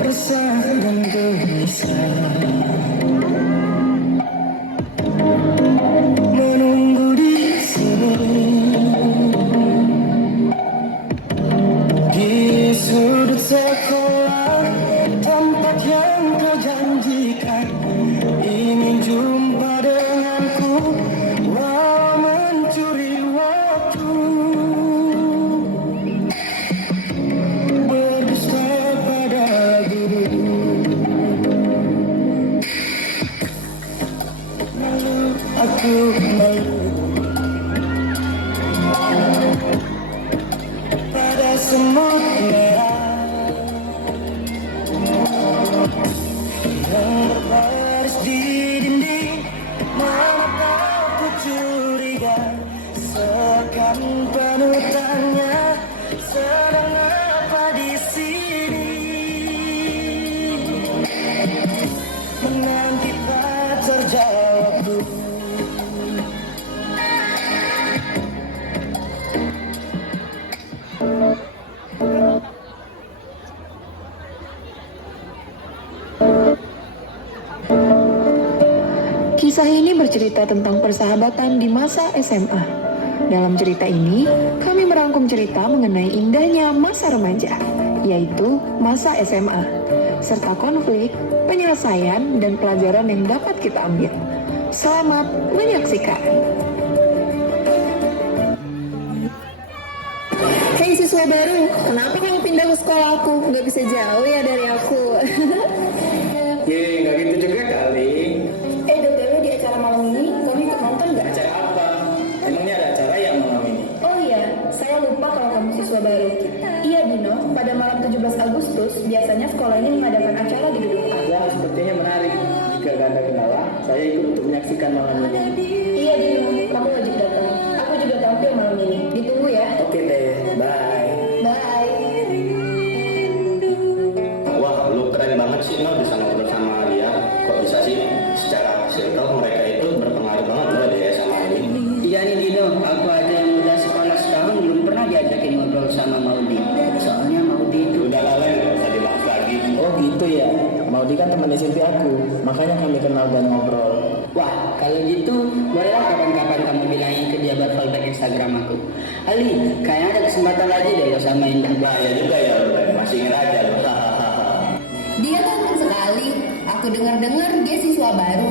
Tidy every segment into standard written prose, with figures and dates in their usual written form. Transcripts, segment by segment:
Resah dan gelisah menunggu di sini, di sudut sekolah, tempat yang kau janjikan ingin jumpa denganku, walau mencuri waktu, berdusta pada guru. Malu, aku malu pada semua pilihan yang berbaris di dinding. Mengapa ku curiga seakan penuh tanya, sedang apa di sini menanti tak terjawab. Kisah ini bercerita tentang persahabatan di masa SMA. Dalam cerita ini, kami merangkum cerita mengenai indahnya masa remaja, yaitu masa SMA, serta konflik, penyelesaian, dan pelajaran yang dapat kita ambil. Selamat menyaksikan. Hei siswa baru, kenapa kamu pindah ke sekolahku? Gak bisa jauh ya dari aku. Ye, nggak gitu juga kali. BTW di acara malam ini, kamu ikut nonton gak? Acara apa? Emangnya ada acara yang malam ini? Oh iya, saya lupa kalau kamu siswa baru. Iya Dino, pada malam 17 Agustus, biasanya sekolah ini mengadakan acara di gedung A. Wah, sepertinya menarik. Jika Anda kenalan, saya ikut untuk menyaksikan malam ini. Iya Dino, kamu wajib datang. Aku juga tampil malam ini. Ditunggu ya. Oke deh, bye. Bye. Wah, lu keren banget sih, No, bisa ngobrol sama dia. Kok bisa sih? Secara circle mereka itu berpengaruh banget loh di SMA ini. Iya nih Dino, aku aja yang udah sekolah setahun belum pernah diajakin ngobrol sama Maudi. Soalnya Maudi itu Udah lalai, nggak usah dibahas lagi. Oh gitu ya, Maudi kan teman SMP aku, makanya kami kenal dan ngobrol. wah, kalau gitu bolehlah kapan-kapan kamu bilangin ke dia buat follow back Instagram aku. Ali, kayaknya ada kesempatan lagi deh lo sama Indah. Bahaya juga ya, udah masih ingat aja loh. Hahaha. Dia ganteng sekali. Aku dengar-dengar dia siswa baru.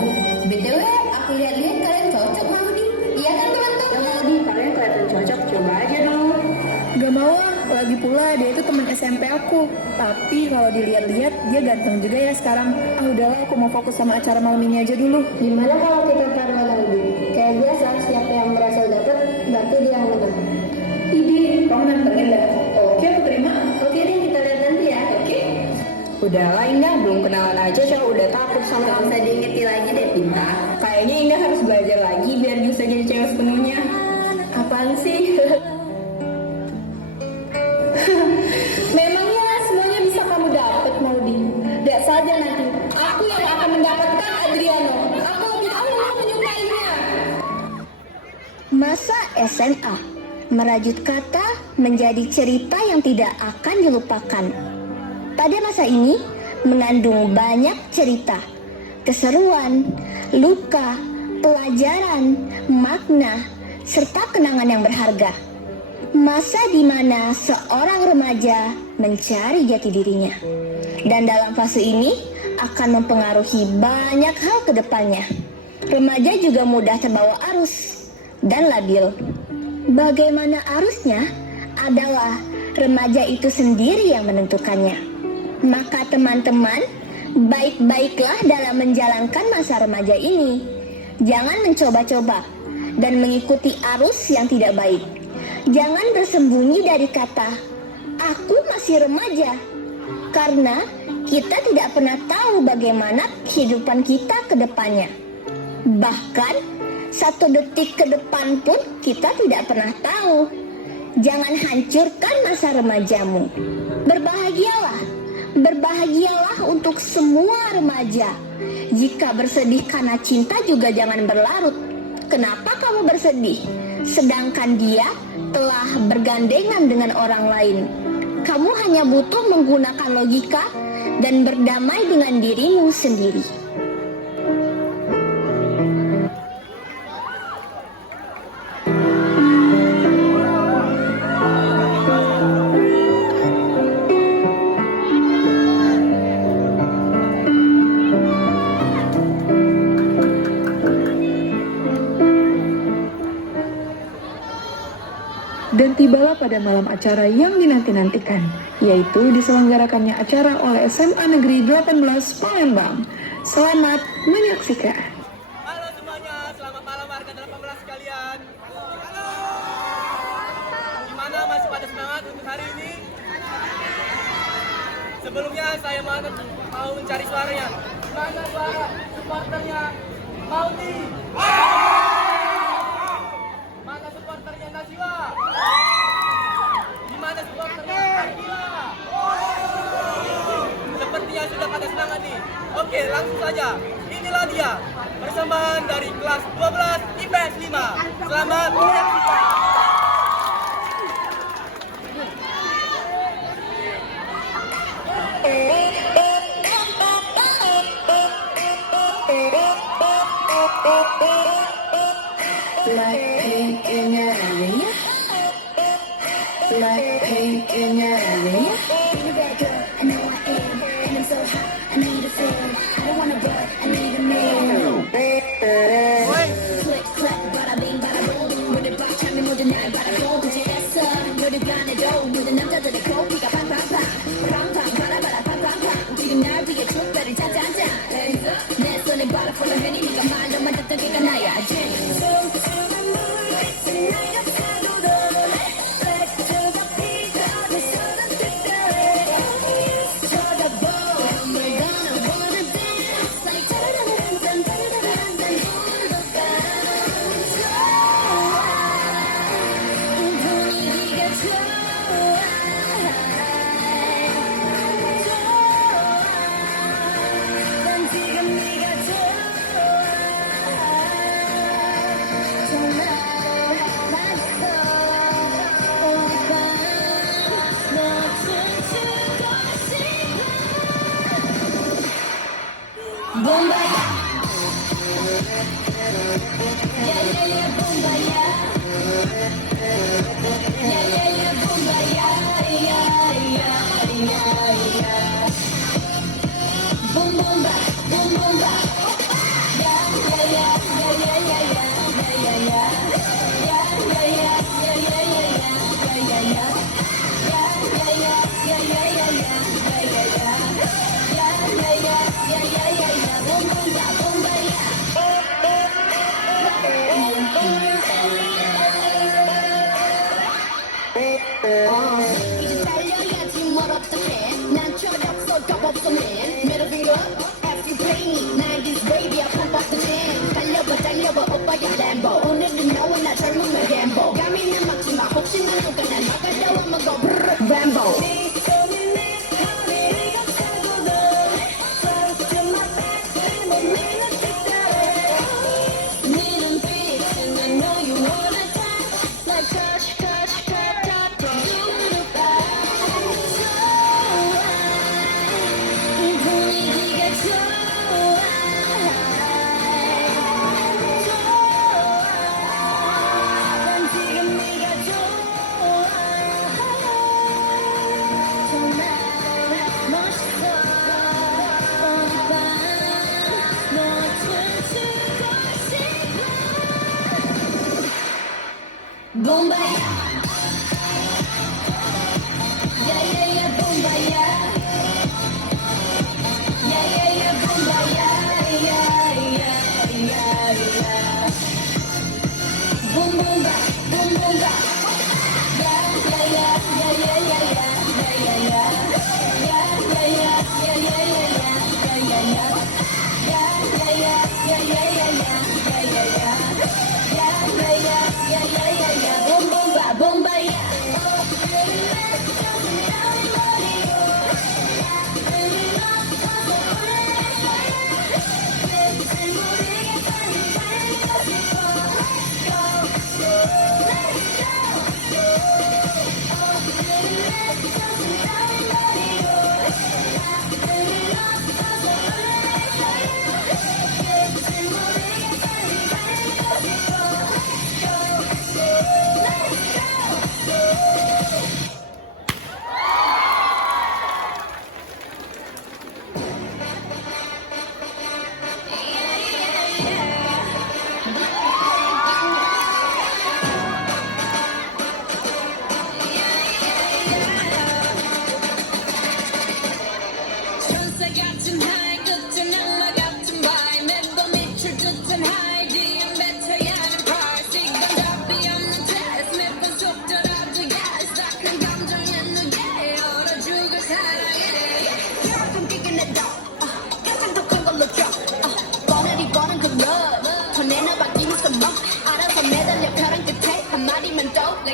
BTW, aku lihat-lihat kalian cocok Maudi. Iya kan teman-teman? Maudi, kalian kelihatan cocok, coba aja dulu. Gak mau ah, lagi pula dia itu teman SMP aku. Tapi kalau dilihat-lihat dia ganteng juga ya sekarang. Ah udahlah, aku mau fokus sama acara malam ini aja dulu. Gimana kalau kita taruh Maudi? Kayak biasa, siapa yang berhasil dapat, berarti dia yang menang. Ide, kamu nantengin dah. Oke, aku terima. Oke deh, kita lihat nanti ya. Oke. Udahlah Indah, belum kenalan aja saya udah takut sama Gak usah diingetin lagi deh, Pinta. Kayaknya Indah harus belajar lagi biar bisa jadi cewek sepenuhnya. Apaan sih? Memangnya semuanya bisa kamu dapat, Maudi? Lihat saja nanti. Aku yang akan mendapatkan Adriano. Aku lebih dahulu menyukainya. Masa SMA, merajut kata menjadi cerita yang tidak akan dilupakan. Pada masa ini, mengandung banyak cerita, keseruan, luka, pelajaran, makna, serta kenangan yang berharga. Masa di mana seorang remaja mencari jati dirinya. Dan dalam fase ini akan mempengaruhi banyak hal ke depannya. Remaja juga mudah terbawa arus dan labil. Bagaimana arusnya adalah remaja itu sendiri yang menentukannya. Maka teman-teman, baik-baiklah dalam menjalankan masa remaja ini. Jangan mencoba-coba dan mengikuti arus yang tidak baik. Jangan bersembunyi dari kata, aku masih remaja. Karena kita tidak pernah tahu bagaimana kehidupan kita ke depannya. Bahkan, 1 detik ke depan pun kita tidak pernah tahu. Jangan hancurkan masa remajamu. Berbahagialah untuk semua remaja. Jika bersedih karena cinta juga jangan berlarut. Kenapa kamu bersedih? sedangkan dia telah bergandengan dengan orang lain. Kamu hanya butuh menggunakan logika dan berdamai dengan dirimu sendiri. Dan tibalah pada malam acara yang dinanti-nantikan, yaitu diselenggarakannya acara oleh SMA Negeri 18 Palembang. Selamat menyaksikan. Halo semuanya, selamat malam warga 18 sekalian. Halo. Gimana, masih pada semangat untuk hari ini? Sebelumnya saya mau mencari suaranya. Mana suara supporternya Maudi? Mana supporternya Najwa? Di mana supporternya Najwa? Sepertinya sudah pada semangat nih. Oke, langsung saja. Inilah dia persembahan dari kelas 12 IPS 5. Selamat menyaksikan. Blackpink in your area. Blackpink in your area. Baby bad girl, I know I am, and I'm so hot, I need a fan. I don't want a bud, I need a man. Click, clap, bada bing, bada boom. 모두 벅차면 모두 날 바라고 그제였어. 모두 반해도 모든 남자들의 코피가 팡팡팡. 팡팡, 바라바라 팡팡팡. 지금 날 위해 촛대를 짜잔짠. 내 손에 바라 풀어내니 네가 말로만 듣던 게가 나야. 이제 달려야지 뭘 어떡해 난 철없어 겁없어 man Middle finger up as you play me 90s baby I pump up the jam 달려봐 오빠야 Lambo 오늘은 너와 나 젊음의 갬보 감히는 막지마 혹시나 누가 날 막으려 하면 go brrr Rambo Bombaya, yeah, bombaya, yeah, bombaya, yeah. Boom, boom, ba, boom, boom, ba, yeah.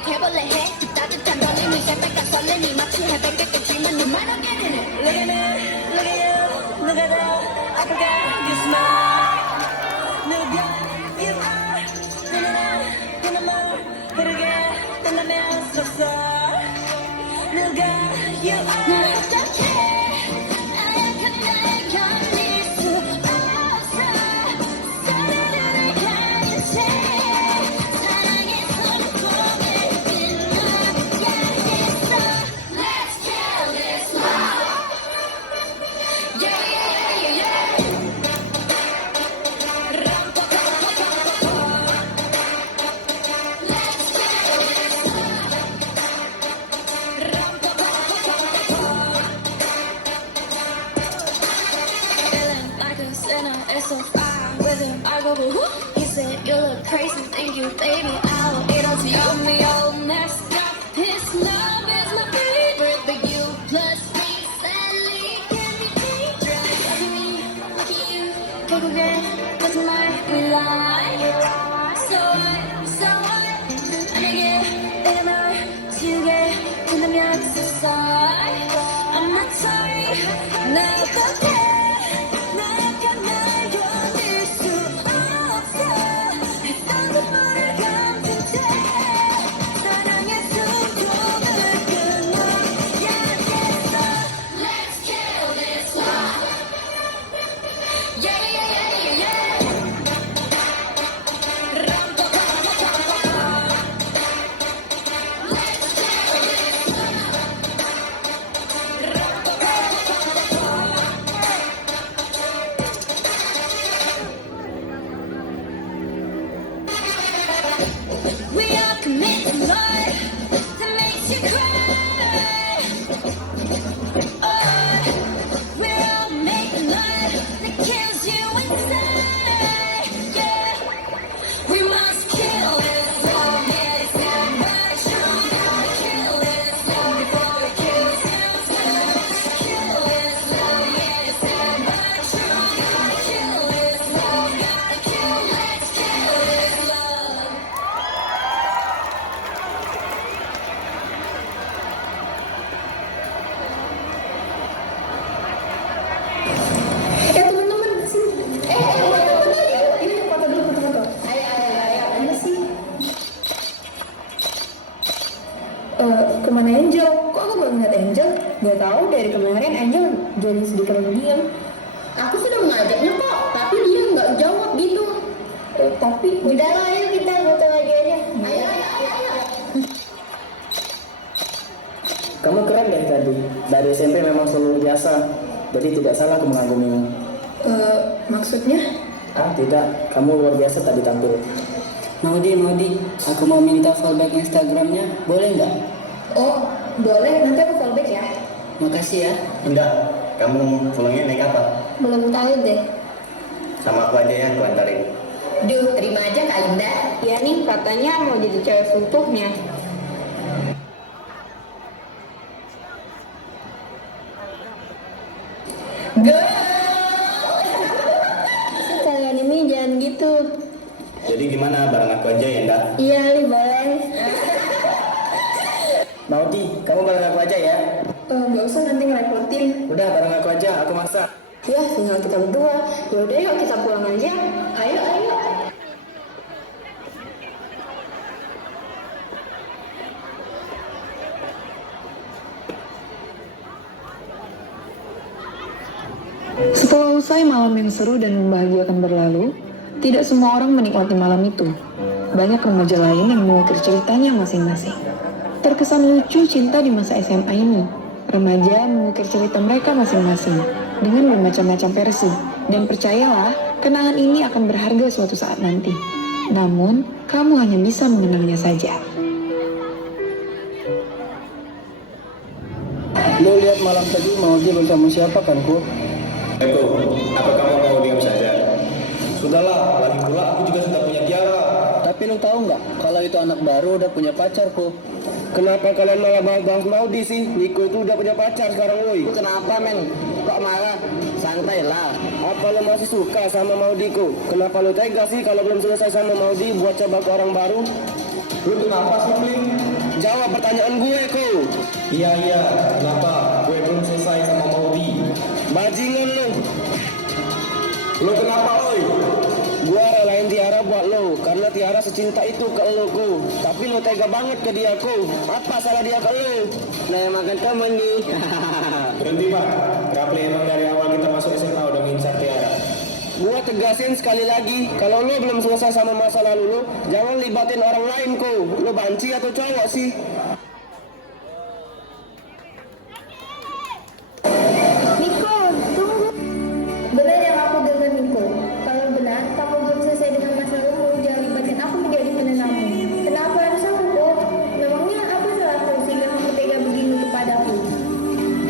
해볼래 해 따뜻한 떨림이 새빨간 설렘이 마치 해변가겠지만 너만 오게 되네 Look at me, look at you, look at that I forgot you smile 누가 you are 그나마 그러게 떠나면 섰어 누가 you are 널 어떡해 아약한 나의 견딜 수 없어 사랑을 가진 채 사랑의 손톱을 끊어야겠어 Let's kill this love Yeah yeah yeah yeah Let's kill this Feeling like a sinner, it's so fine with him. I go, but who? He said, you look crazy, thank you, baby. I'll eat up to you. Me all messed up. His love is my favorite, but you plus me, sadly, can be dangerous. Look at me, look at you. Take again, what's my lie? So what? 내게 내가 널 지우게 된다면 so sorry. I'm not sorry. 나 어떡해? 나약한 날 견딜 수 없어. 했던 것만을 감춘 채 사랑의 숨통을 끊어야겠어. Let's kill this love. Yeah yeah yeah yeah yeah. Let's kill this love. We are committing love that makes you cry. Oh, we're all making love that kills you inside. Yeah, we must kill this love. Yeah, it's not much. Gotta kill this love before it kills us. Kill this love. Yeah, it's not much. Gotta kill this love. Gotta kill. Let's kill this love. Teman-teman sini. Ini foto dulu foto. Ayo. Mana sih? Kemana Angel? Kok aku belum ngeliat Angel? Gak tahu dari kemarin Angel jadi sedikit diam. Aku sudah mengajaknya kok, tapi dia nggak jawab gitu. Tapi udahlah, ayo kita foto lagi aja. Ayo. Kamu keren deh tadi. Dari SMP memang selalu biasa. Jadi tidak salah aku mengagumimu. Maksudnya? Ah tidak, kamu luar biasa tadi tampil. Maudi, aku mau minta fallback Instagramnya, boleh nggak? Oh, boleh. Nanti aku follow back ya. Makasih ya. Enggak, kamu pulangnya naik apa? Belum tahu deh. Sama aku aja ya, aku antarin. Duh, terima aja Kak Linda. Ya nih, katanya mau jadi cewek suntuknya. Kalian ini jangan gitu. Jadi gimana, bareng aku aja ya, Nda? Iya, Li, boleh. Maudi, kamu bareng aku aja ya. Gak usah nanti ngerepotin. Udah bareng aku aja, aku masak. Ya, tinggal kita berdua. Yaudah yuk kita pulang aja. Ayo. Setelah usai malam yang seru dan membahagiakan berlalu, tidak semua orang menikmati malam itu. Banyak remaja lain yang mengukir ceritanya masing-masing. Terkesan lucu cinta di masa SMA ini. Remaja mengukir cerita mereka masing-masing dengan bermacam-macam versi. Dan percayalah, kenangan ini akan berharga suatu saat nanti. Namun, kamu hanya bisa mengenangnya saja. Lo lihat malam tadi Maudi bersama siapa kan, Ko? Eko, apa kamu mau diam saja? Sudahlah, lagi pula aku juga sudah punya Tiara. Tapi lo tahu nggak, kalau itu anak baru udah punya pacar, Ko? Kenapa kalian malah bahas Maudi sih? Niko itu udah punya pacar sekarang, woi. Kenapa, men? Kok marah? Santai lah. Apa lo masih suka sama Maudi, Ko? Kenapa lo tega sih kalau belum selesai sama Maudi buat coba ke orang baru? Lu kenapa sih, Pling? jawab pertanyaan gue, Ko. Iya, kenapa? Gue belum selesai sama Maudi. Bajingan lu. Lo kenapa, oi? Gue relain Tiara buat lo, karena Tiara secinta itu ke lo, Ko. Tapi lo tega banget ke dia, Ko. Apa salah dia ke lo? Nah, makan temen nih. Berhenti, Pak. Rapli emang dari awal kita masuk SMA udah ngincar Tiara. Gue tegasin sekali lagi, kalau lo belum selesai sama masa lalu lo, jangan libatin orang lain, Ko. Lo banci atau cowok sih? Niko, tunggu. Benar yang aku dengar, Niko. Kalau benar, kamu belum selesai dengan masalahmu, jangan libatkan aku menjadi penenangmu. Kenapa harus aku, kok? Memangnya apa salahku sehingga kamu tega begini kepadaku?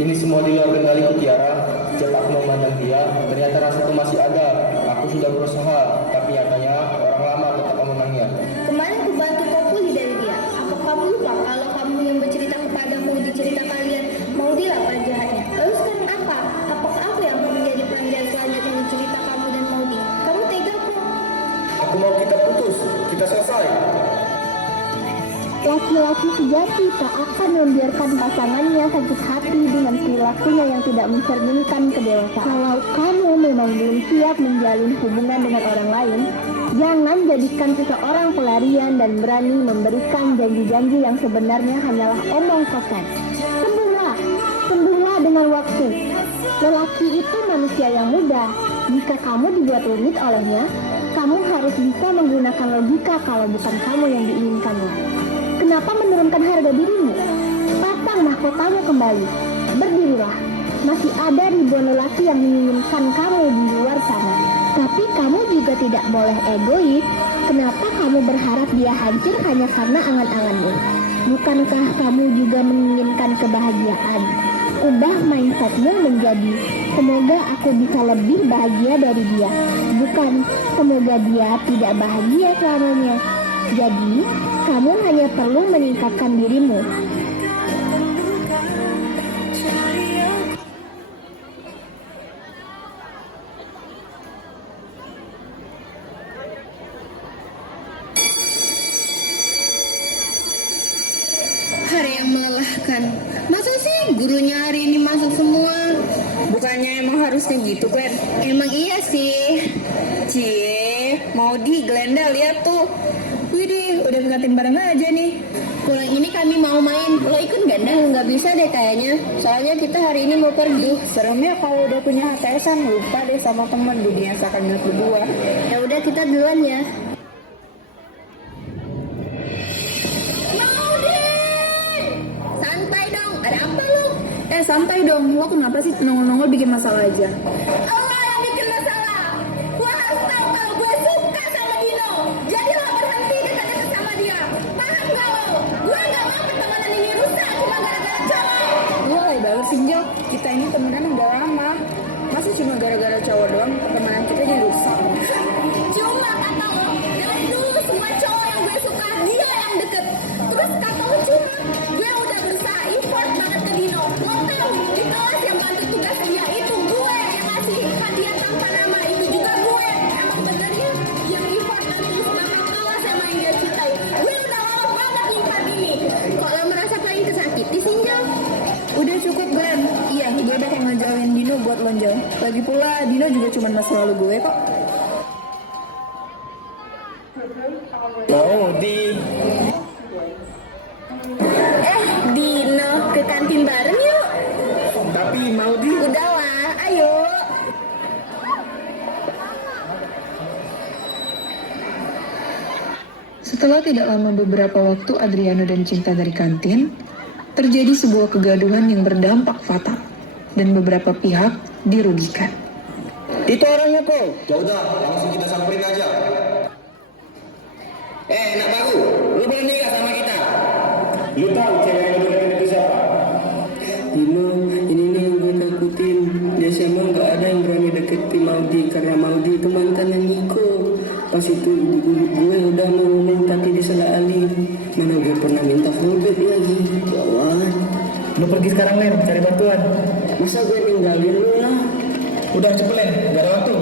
Ini semua di luar kendaliku, Tiara. Sejak aku memandang dia, ternyata rasa itu masih ada. Aku sudah berusaha, tapi nyatanya orang lama tetap memenangnya. Kemarin aku bantu kau pulih dari dia. Apa kamu lupa kalau kamu yang bercerita kepadaku di cerita kalian mau dia apa jahatnya? Lalu sekarang apa? Apakah aku yang akan menjadi pelajaran selanjutnya di cerita kamu dan Maudi? Kamu tega kok? Aku mau kita putus, kita selesai. Laki-laki sejati tak akan membiarkan pasangannya sakit hati dengan perilakunya yang tidak mencerminkan kedewasaan. Kalau kamu memang belum siap menjalin hubungan dengan orang lain, jangan jadikan seseorang pelarian dan berani memberikan janji-janji yang sebenarnya hanyalah omong kosong. Sembuhlah dengan waktu. Lelaki itu manusia yang mudah. Jika kamu dibuat rumit olehnya, kamu harus bisa menggunakan logika kalau bukan kamu yang diinginkannya. Kenapa menurunkan harga dirimu? Pasang mahkotamu kembali. Berdirilah. Masih ada ribuan lelaki yang menginginkan kamu di luar sana. Tapi kamu juga tidak boleh egois. Kenapa kamu berharap dia hancur hanya karena angan-anganmu? Bukankah kamu juga menginginkan kebahagiaan? Ubah mindsetmu menjadi, semoga aku bisa lebih bahagia dari dia. Bukan, semoga dia tidak bahagia selamanya. Jadi, kamu hanya perlu meningkatkan dirimu. Hari yang melelahkan. Masa sih gurunya hari ini masuk semua? Bukannya emang harusnya gitu, Glenn? Emang iya sih. Cie, Maudi, Glenda, lihat tuh. Widih, udah ke kantin bareng aja nih. Pulang ini kami mau main. Lo ikut gak, Nda? Nggak bisa deh kayaknya. Soalnya kita hari ini mau pergi. Seremnya kalau udah punya HTS-an lupa deh sama temen dunia seakan ingat berdua. Ya udah kita duluan ya. Santai dong, ada apa lu? Santai dong, lo kenapa sih nongol-nongol bikin masalah aja? Allah yang bikin masalah. Gua harus tahu kalau gue suka sama Dino. Jadi lo berhenti dekat-dekat sama dia. Paham gak lo? Gue gak mau pertemanan ini rusak cuma gara-gara cowok. Lo lebih banget sih, Jo. Kita ini temenan udah lama. Masa cuma gara-gara cowok doang pertemanan kita jadi rusak? Cuma kata lo, dari dulu semua cowok yang gue suka dia yang deket. Terus kata lo cuma, gue udah berusaha effort banget ke Dino. Lo tahu di kelas yang bantu tugas dia itu gue yang ngasih hadiah tanpa nama itu juga gue. Emang bener ya, yang effort dan tulus belakang kelas emang yang dia cintai. Gue udah lama banget nyimpan ini. Kok lo merasa paling kesakiti sih, Jo? Udah cukup, Glenn. Iya, gue bakal ngejauhin Dino buat lonjol. Lagi pula, Dino juga cuma masa lalu gue kok. Maudi. Dino, ke kantin bareng yuk. Tapi Maudi. Udahlah, ayo. Setelah tidak lama beberapa waktu Adriano dan Cinta dari kantin, terjadi sebuah kegaduhan yang berdampak fatal dan beberapa pihak dirugikan. Itu orangnya, Ko. Ya udah, langsung kita samperin aja. Enak baru, lu belum nikah sama kita. Lu tahu cewek yang deketin itu siapa? Dino, ini nih yang gue takutin. Dia sama gak ada yang berani deketin Maudi karena Maudi itu mantannya Niko. Pas itu gue udah mau ngomong tapi disalah alih. Mana gue pernah minta fallback lagi. Gawat. Lu pergi sekarang, Len, cari bantuan. Masa gue ninggalin lu lah? Udah cepet, Len, gak ada waktu.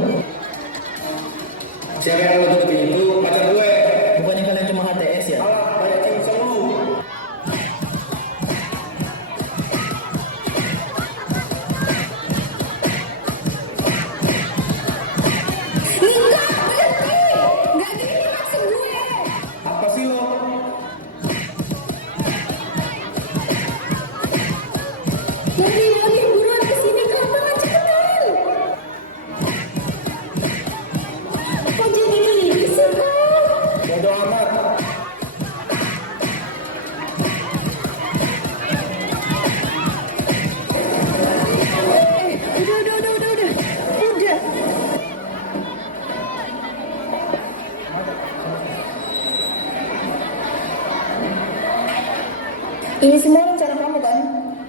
Siapa yang lu deketin itu? Pacar gue. Bukannya kalian cuma HTS ya? Alah, kayak cewek lu. Ini semua rencana kamu kan?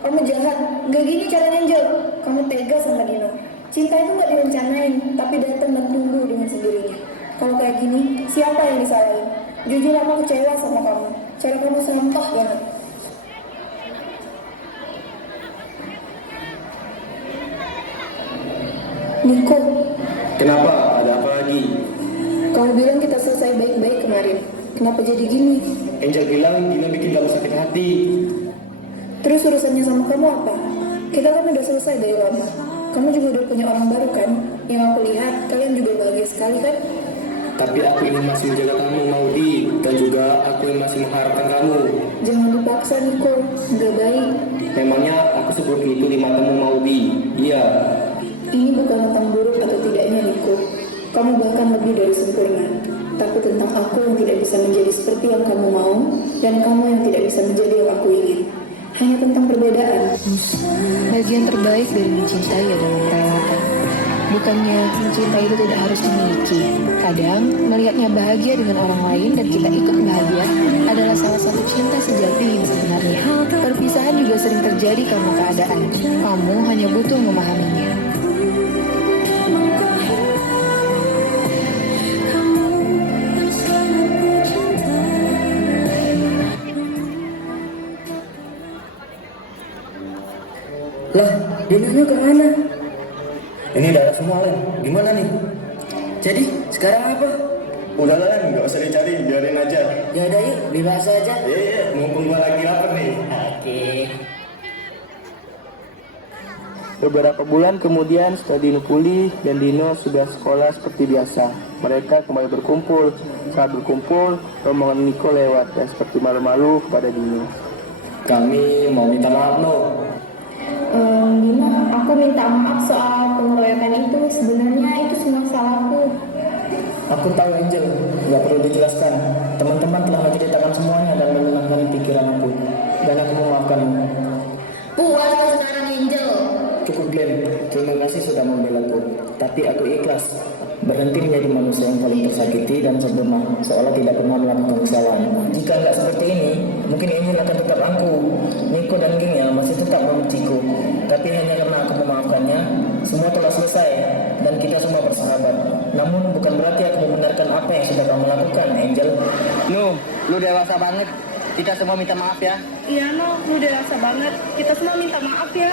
Kamu jahat, gak gini caranya Angel. Kamu tega sama Dino. Cinta itu gak direncanain, tapi datang dan tumbuh dengan sendirinya. Kalau kayak gini, siapa yang disalahin? Jujur aku kecewa sama kamu. Cara kamu sampah banget. Niko, Kenapa? Ada apa lagi? kamu bilang kita selesai baik-baik kemarin. Kenapa jadi gini? Angel bilang Dino bikin kamu sakit hati. Terus urusannya sama kamu apa? Kita kan udah selesai dari lama. Kamu juga udah punya orang baru kan? Yang aku lihat, kalian juga bahagia sekali kan? Tapi aku ingin masih menjaga kamu, Maudi. Dan juga aku ingin masih mengharapkan kamu. Jangan dipaksa Niko, nggak baik. Memangnya aku seburuk itu di matamu, Maudi? Iya. Ini bukan tentang buruk atau tidaknya Niko. Kamu bahkan lebih dari sempurna. Tapi tentang aku yang tidak bisa menjadi seperti yang kamu mau, dan kamu yang tidak bisa menjadi yang aku ingin. Hanya tentang perbedaan. Bagian terbaik dari mencintai adalah merelakan. Bukannya mencintai itu tidak harus dimiliki. Kadang, melihatnya bahagia dengan orang lain dan kita ikut bahagia adalah salah satu cinta sejati yang sebenarnya. Perpisahan juga sering terjadi karena keadaan. Kamu hanya butuh memahaminya. Lah, Dinonya kemana? Ini darah semua, Len. Gimana nih? Jadi, sekarang apa? Udah lah, Len. Gak usah dicari. Biarin aja. Ya udah yuk, dibahas aja. Iya, mumpung gua lagi lapar nih. Oke. Beberapa bulan kemudian setelah Dino pulih dan Dino sudah sekolah seperti biasa. Mereka kembali berkumpul. Saat berkumpul, rombongan Niko lewat dan seperti malu-malu kepada Dino. Kami mau minta maaf, No. Dino, aku minta maaf soal pengeroyokan itu. Sebenarnya itu semua salahku. Aku tahu Angel, nggak perlu dijelaskan. Teman-teman telah menceritakan semuanya dan menenangkan pikiran aku. Dan aku memaafkanmu. Puas lo sekarang Angel. Cukup Glenn, terima kasih sudah membelaku. Tapi aku ikhlas. Berhenti menjadi manusia yang paling tersakiti dan sempurna, seolah tidak pernah melakukan kesalahan. Jika nggak seperti ini, mungkin Angel akan tetap angkuh. Niko dan gengnya masih tetap membenciku. Tapi hanya karena aku memaafkannya, semua telah selesai dan kita semua bersahabat. Namun bukan berarti aku membenarkan apa yang sudah kamu lakukan, Angel. No, lu dewasa banget. Kita semua minta maaf ya. Iya, No, lu dewasa banget. Kita semua minta maaf ya.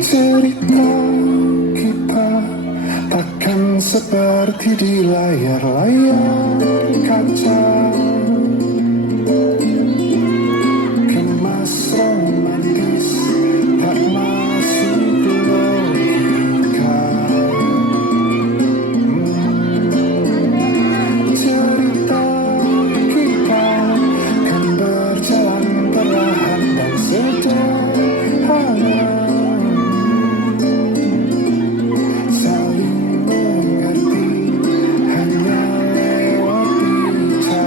Cerita kita takkan seperti di layar-layar kaca. Kemas romantis tak masuk logika. Cerita kita kan berjalan perlahan dan sederhana. Saling mengerti hanya lewat bicara.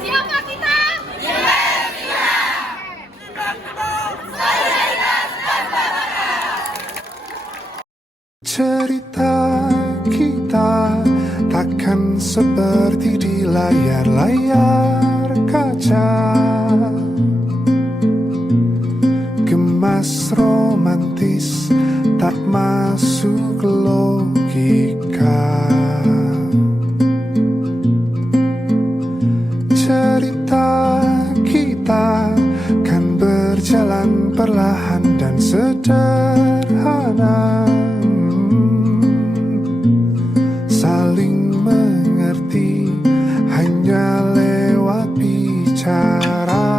Siapa kita? Cerita kita takkan seperti di layar-layar kaca. Gemas romantis tak masuk logika. Cerita kita kan berjalan perlahan dan sederhana. Saling mengerti hanya lewat bicara.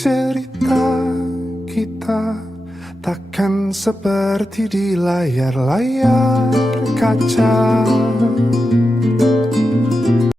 Cerita kita takkan seperti di layar-layar kaca.